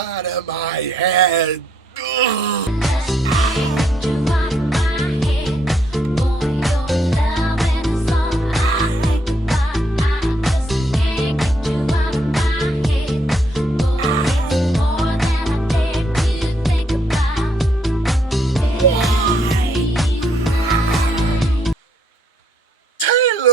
out of my head. Ugh.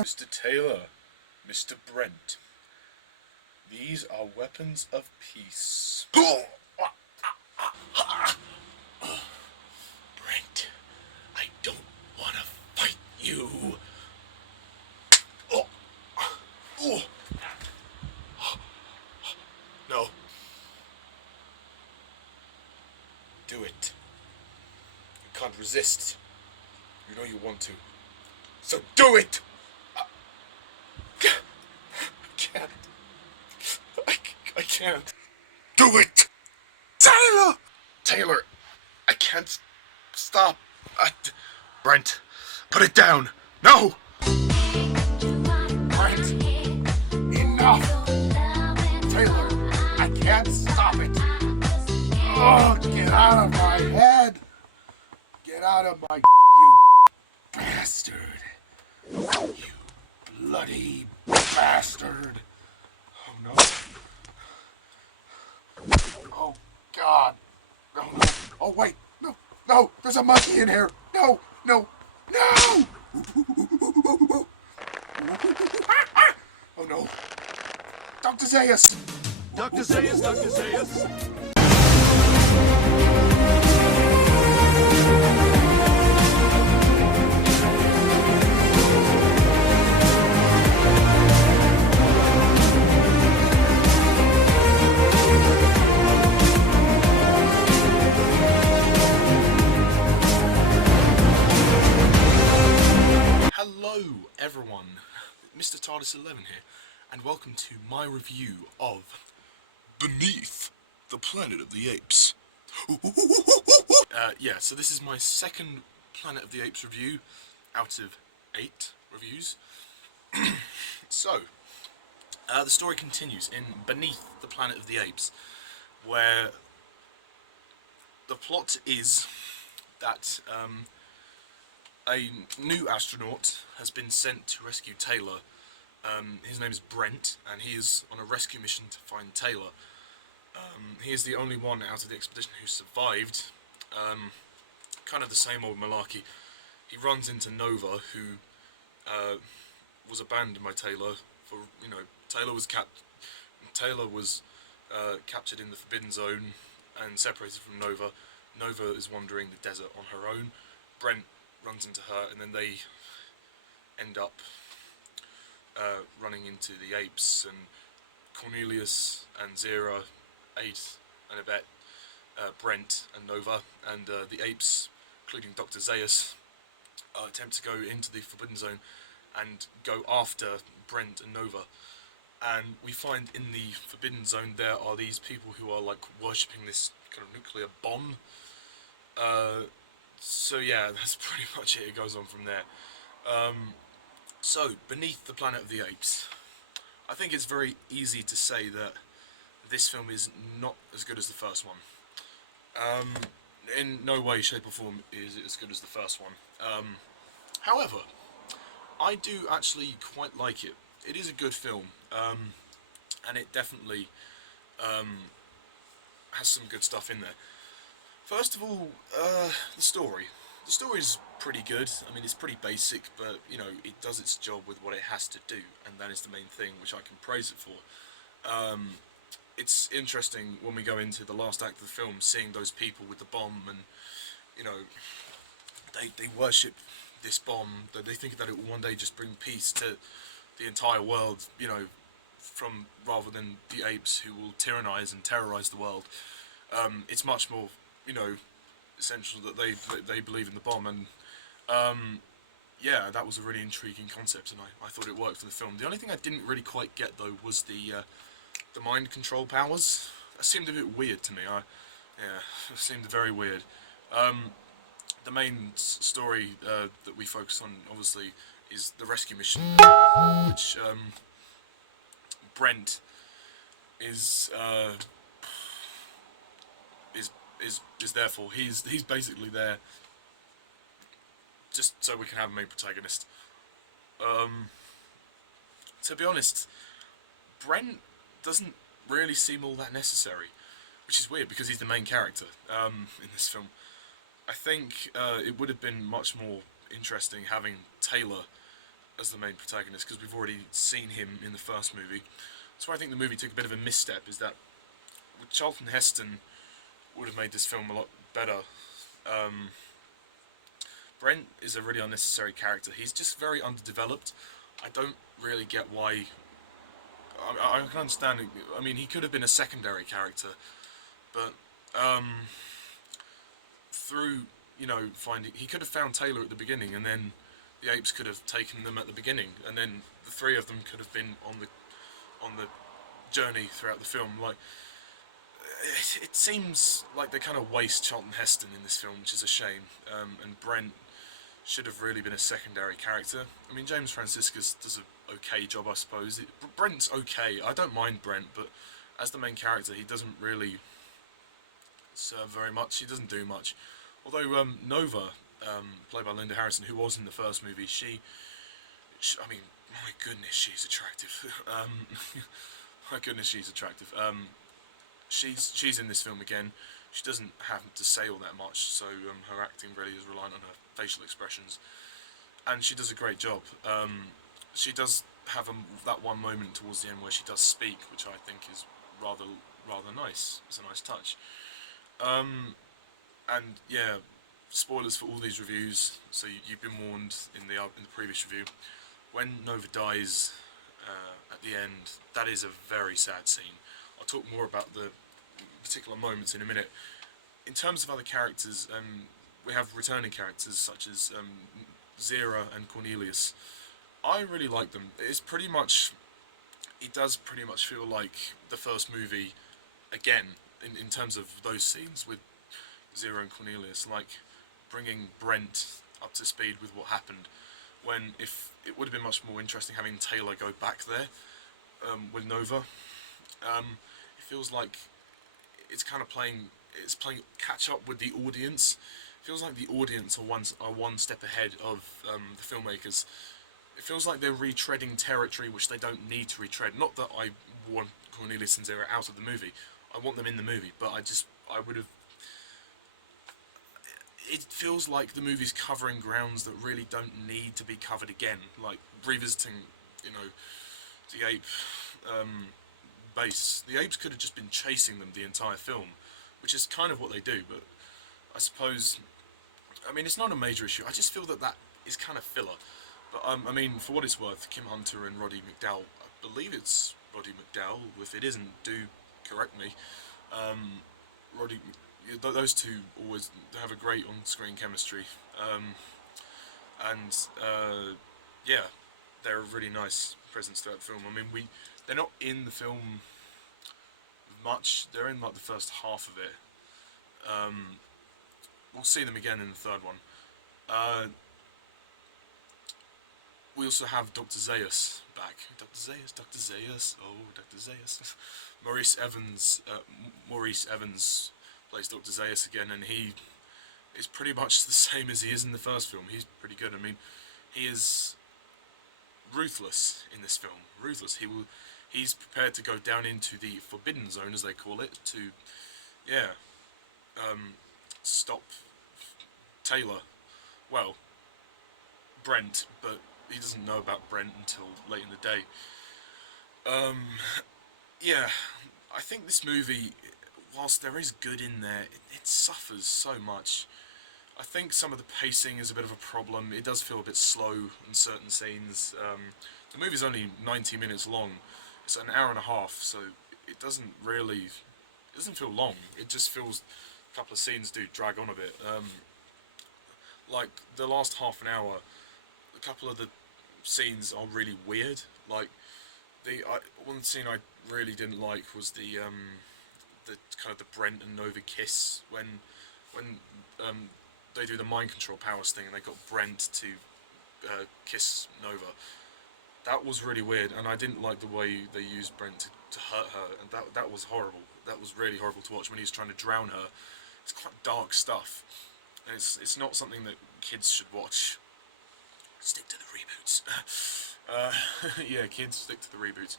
Mr. Taylor, Mr. Brent, these are weapons of peace. Brent, I don't want to fight you. Oh. Oh. No. Do it. You can't resist. You know you want to. So do it! I can't. Do it! Taylor! Taylor, I can't stop. Brent, put it down. No! Brent, enough! Taylor, I can't stop it. Oh, get out of my head! Get out of my... You bastard! You bloody bastard! Oh no. Oh, God. Oh, no. Oh, wait. No, no, there's a monkey in here. No, no, no! Oh, no. Dr. Zaius! Dr. Zaius, Dr. Zaius. Hello everyone, Mr. TARDIS 11 here, and welcome to my review of Beneath the Planet of the Apes. So this is my second Planet of the Apes review out of 8 reviews. So, the story continues in Beneath the Planet of the Apes, where the plot is that a new astronaut has been sent to rescue Taylor. His name is Brent, and he is on a rescue mission to find Taylor. He is the only one out of the expedition who survived. Kind of the same old malarkey. He runs into Nova, who was abandoned by Taylor. Taylor was captured in the Forbidden Zone and separated from Nova. Nova is wandering the desert on her own. Brent runs into her, and then they end up running into the apes, and Cornelius and Zira aid and abet Brent and Nova, and the apes, including Dr. Zaius, attempt to go into the Forbidden Zone and go after Brent and Nova. And we find in the Forbidden Zone there are these people who are like worshipping this kind of nuclear bomb. So yeah, that's pretty much it. It goes on from there. So, Beneath the Planet of the Apes. I think it's very easy to say that this film is not as good as the first one. In no way, shape or form is it as good as the first one. However, I do actually quite like it. It is a good film, and it definitely has some good stuff in there. First of all, the story. The story's pretty good. I mean, it's pretty basic, but, you know, it does its job with what it has to do, and that is the main thing, which I can praise it for. It's interesting when we go into the last act of the film, seeing those people with the bomb, and, you know, they worship this bomb, that they think that it will one day just bring peace to the entire world, you know, from rather than the apes who will tyrannize and terrorize the world. It's much more, you know, essential that they believe in the bomb, and yeah, that was a really intriguing concept, and I thought it worked for the film. The only thing I didn't really quite get though was the mind control powers. That seemed a bit weird to me. It seemed very weird. The main story that we focus on, obviously, is the rescue mission, which Brent is is there for. He's basically there just so we can have a main protagonist. To be honest, Brent doesn't really seem all that necessary, which is weird because he's the main character in this film. I think it would have been much more interesting having Taylor as the main protagonist because we've already seen him in the first movie. That's why I think the movie took a bit of a misstep, is that with Charlton Heston would have made this film a lot better. Brent is a really unnecessary character. He's just very underdeveloped. I don't really get why. I can understand. I mean, he could have been a secondary character, but through finding, he could have found Taylor at the beginning, and then the apes could have taken them at the beginning, and then the three of them could have been on the journey throughout the film. Like, it seems like they kind of waste Charlton Heston in this film, which is a shame. And Brent should have really been a secondary character. I mean, James Franciscus does an okay job, I suppose. Brent's okay. I don't mind Brent, but as the main character, he doesn't really serve very much. He doesn't do much. Although Nova, played by Linda Harrison, who was in the first movie, she I mean, my goodness, she's attractive. My goodness, she's attractive. She's in this film again. She doesn't have to say all that much, so her acting really is reliant on her facial expressions, and she does a great job. She does have that one moment towards the end where she does speak, which I think is rather nice. It's a nice touch. And yeah, spoilers for all these reviews. So you've been warned in the previous review. When Nova dies at the end, that is a very sad scene. I'll talk more about the particular moments in a minute. In terms of other characters, we have returning characters such as Zira and Cornelius. I really like them. It does pretty much feel like the first movie again in terms of those scenes with Zira and Cornelius, like bringing Brent up to speed with what happened. When if it would have been much more interesting having Taylor go back there with Nova. It feels like it's playing catch up with the audience. It feels like the audience are one step ahead of the filmmakers. It feels like they're retreading territory which they don't need to retread. Not that I want Cornelius and Zira out of the movie. I want them in the movie, but I would have. It feels like the movie's covering grounds that really don't need to be covered again, like revisiting, the ape base. The apes could have just been chasing them the entire film, which is kind of what they do, but I suppose, it's not a major issue. I just feel that is kind of filler. But, for what it's worth, Kim Hunter and Roddy McDowell, I believe it's Roddy McDowell, if it isn't, do correct me. Those two always have a great on-screen chemistry, yeah, they're a really nice presence throughout the film. They're not in the film much. They're in like the first half of it. We'll see them again in the third one. We also have Dr. Zaius back. Dr. Zaius. Oh, Dr. Zaius. Maurice Evans plays Dr. Zaius again, and he is pretty much the same as he is in the first film. He's pretty good. He is ruthless in this film. Ruthless. He's prepared to go down into the forbidden zone, as they call it, to, stop Taylor. Well, Brent, but he doesn't know about Brent until late in the day. I think this movie, whilst there is good in there, it suffers so much. I think some of the pacing is a bit of a problem. It does feel a bit slow in certain scenes. The movie's only 90 minutes long. It's an hour and a half, so it doesn't feel long. It just feels a couple of scenes do drag on a bit. Like the last half an hour, a couple of the scenes are really weird. Like one scene I really didn't like was the kind of the Brent and Nova kiss when they do the mind control powers thing and they got Brent to kiss Nova. That was really weird, and I didn't like the way they used Brent to hurt her, and that was horrible. That was really horrible to watch when he's trying to drown her. It's quite dark stuff, and it's not something that kids should watch. Stick to the reboots. Yeah, kids, stick to the reboots.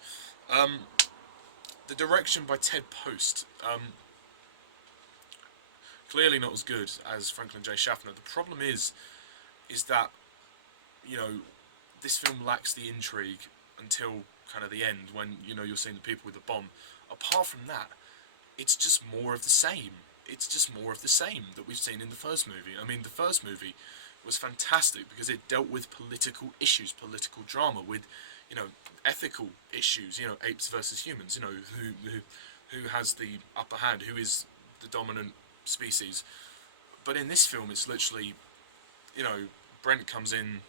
The direction by Ted Post, clearly not as good as Franklin J. Schaffner. The problem is that, you know, this film lacks the intrigue until kind of the end, when, you know, you're seeing the people with the bomb. Apart from that, it's just more of the same. It's just more of the same that we've seen in the first movie. I mean, the first movie was fantastic because it dealt with political issues, political drama, with, you know, ethical issues, you know, apes versus humans, you know, who has the upper hand, who is the dominant species. But in this film, it's literally, you know, Brent comes in,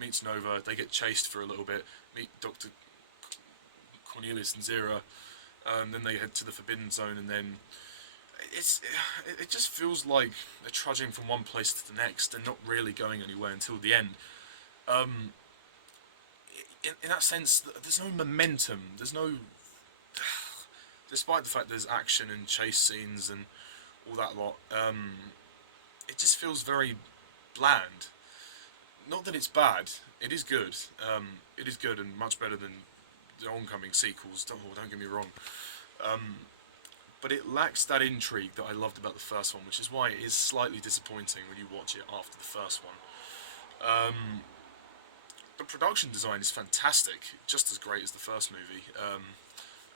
meets Nova, they get chased for a little bit, meet Dr. Cornelius and Zira, and then they head to the Forbidden Zone, and then it just feels like they're trudging from one place to the next and not really going anywhere until the end. In that sense, there's no momentum, there's no... Despite the fact there's action and chase scenes and all that lot, it just feels very bland. Not that it's bad, it is good. It is good and much better than the oncoming sequels, don't get me wrong. But it lacks that intrigue that I loved about the first one, which is why it is slightly disappointing when you watch it after the first one. The production design is fantastic, just as great as the first movie,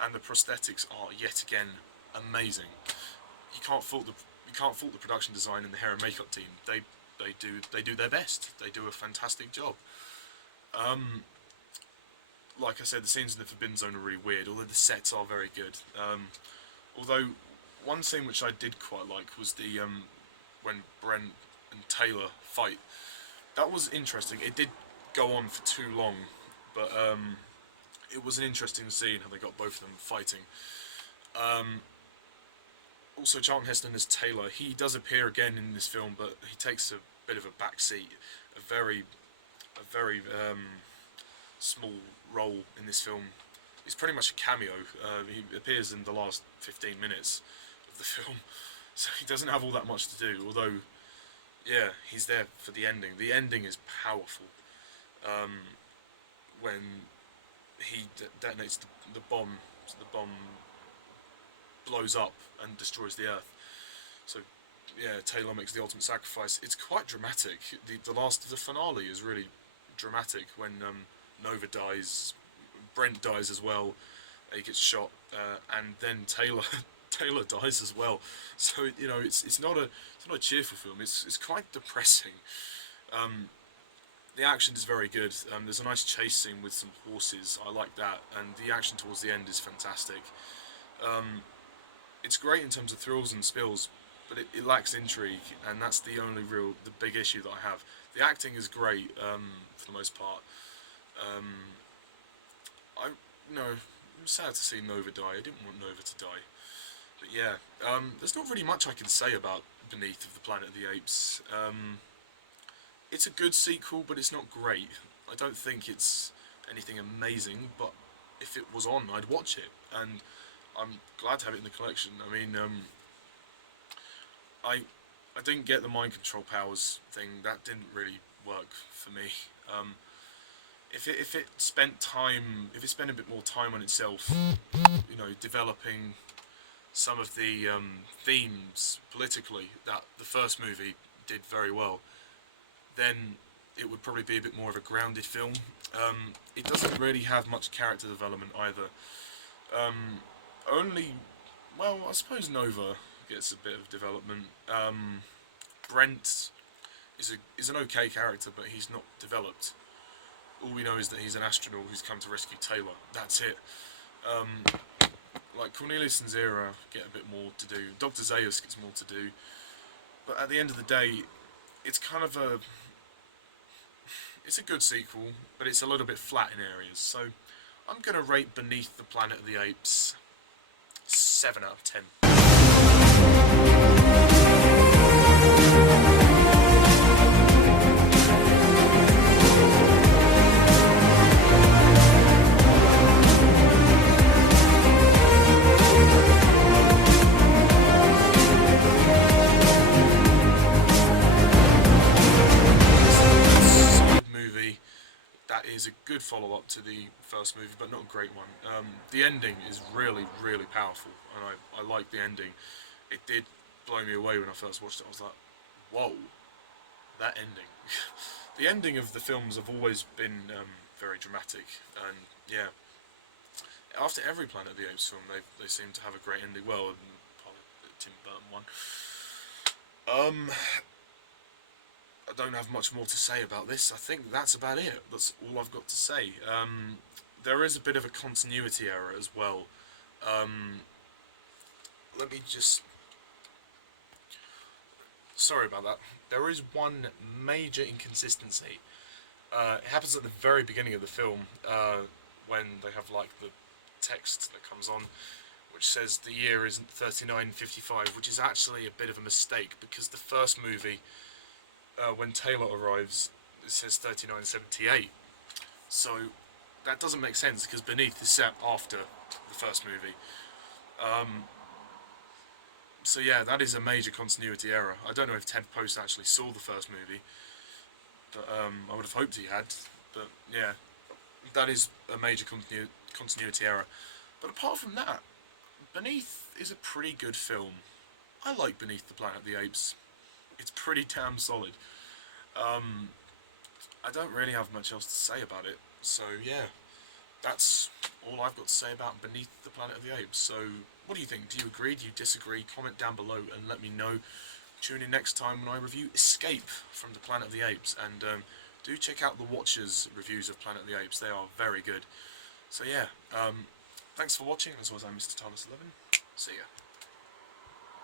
and the prosthetics are yet again amazing. You can't fault the production design and the hair and makeup team. They do their best. They do a fantastic job. Like I said, the scenes in the Forbidden Zone are really weird, although the sets are very good. Although one scene which I did quite like was the when Brent and Taylor fight. That was interesting. It did go on for too long, but it was an interesting scene how they got both of them fighting. Also, Charlton Heston as Taylor, he does appear again in this film, but he takes a bit of a back seat, a very small role in this film. It's pretty much a cameo. He appears in the last 15 minutes of the film, so he doesn't have all that much to do, although, yeah, he's there for the ending. The ending is powerful. When he detonates the bomb, so the bomb blows up and destroys the Earth. So, yeah, Taylor makes the ultimate sacrifice. It's quite dramatic. The finale is really dramatic when Nova dies, Brent dies as well, he gets shot, and then Taylor dies as well. So, you know, it's not a cheerful film. It's quite depressing. The action is very good. There's a nice chase scene with some horses. I like that, and the action towards the end is fantastic. It's great in terms of thrills and spills, but it lacks intrigue, and that's the big issue that I have. The acting is great for the most part. I'm sad to see Nova die. I didn't want Nova to die, but yeah, there's not really much I can say about Beneath of the Planet of the Apes. It's a good sequel, but it's not great. I don't think it's anything amazing, but if it was on, I'd watch it, and I'm glad to have it in the collection. I mean, I didn't get the mind control powers thing. That didn't really work for me. If it spent a bit more time on itself, you know, developing some of the themes politically that the first movie did very well, then it would probably be a bit more of a grounded film. It doesn't really have much character development either. I suppose Nova gets a bit of development. Brent is an okay character, but he's not developed. All we know is that he's an astronaut who's come to rescue Taylor. That's it. Like Cornelius and Zira get a bit more to do. Dr. Zaius gets more to do. But at the end of the day, it's kind of it's a good sequel, but it's a little bit flat in areas. So I'm going to rate Beneath the Planet of the Apes 7 out of 10. that is a good follow-up to the first movie, but not a great one. The ending is really, really powerful, and I like the ending. It did blow me away when I first watched it. I was like, whoa, that ending. The ending of the films have always been very dramatic, and yeah, after every Planet of the Apes film, they seem to have a great ending. Well, apart from the Tim Burton one. I don't have much more to say about this. I think that's about it. That's all I've got to say. There is a bit of a continuity error as well. Let me just... Sorry about that. There is one major inconsistency. It happens at the very beginning of the film, when they have like the text that comes on, which says the year is 3955, which is actually a bit of a mistake, because the first movie, when Taylor arrives, it says 3978. So that doesn't make sense, because Beneath is set after the first movie. So yeah, that is a major continuity error. I don't know if Ted Post actually saw the first movie, but I would have hoped he had. But yeah, that is a major continuity error. But apart from that, Beneath is a pretty good film. I like Beneath the Planet of the Apes. It's pretty damn solid. I don't really have much else to say about it. So yeah, that's all I've got to say about Beneath the Planet of the Apes. So what do you think? Do you agree? Do you disagree? Comment down below and let me know. Tune in next time when I review Escape from the Planet of the Apes. And do check out the Watchers' reviews of Planet of the Apes. They are very good. So yeah, thanks for watching. As always, I'm Mr. Thomas11. See ya.